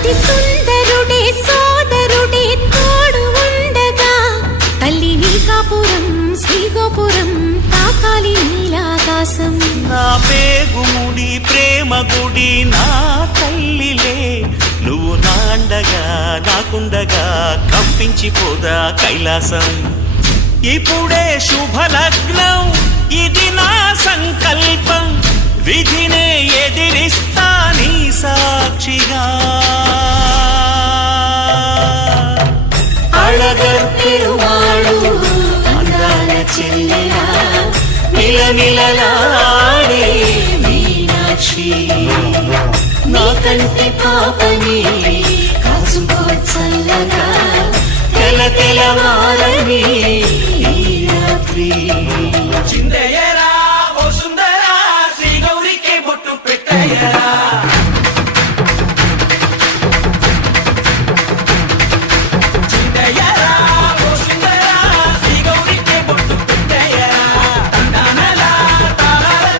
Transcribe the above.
అతి సుందరుడే సోదరుడే తోడు ఉండగా తల్లి నీ కాపురం శ్రీగోపురం తాకాలి నీలాకాశం. నా పేగుముడి ప్రేమ గుడి నా తల్లిలే, నువ్వు నాండగా నాకుండగా కంపించిపోదా కైలాసం. ఇప్పుడే శుభలగ్నం ఇది నా సంకల్పం, విధినే ఎదిరిస్తా నీ సాక్షిగా. అళగర్ పెరుమాళు అందాల చెల్లెలా మిలమిలలాడే మీనాక్షి, నీ కంటి పాపని కాచుకో చల్లగా తెల తెలవారని ఈ రాత్రి. చిందయ్యే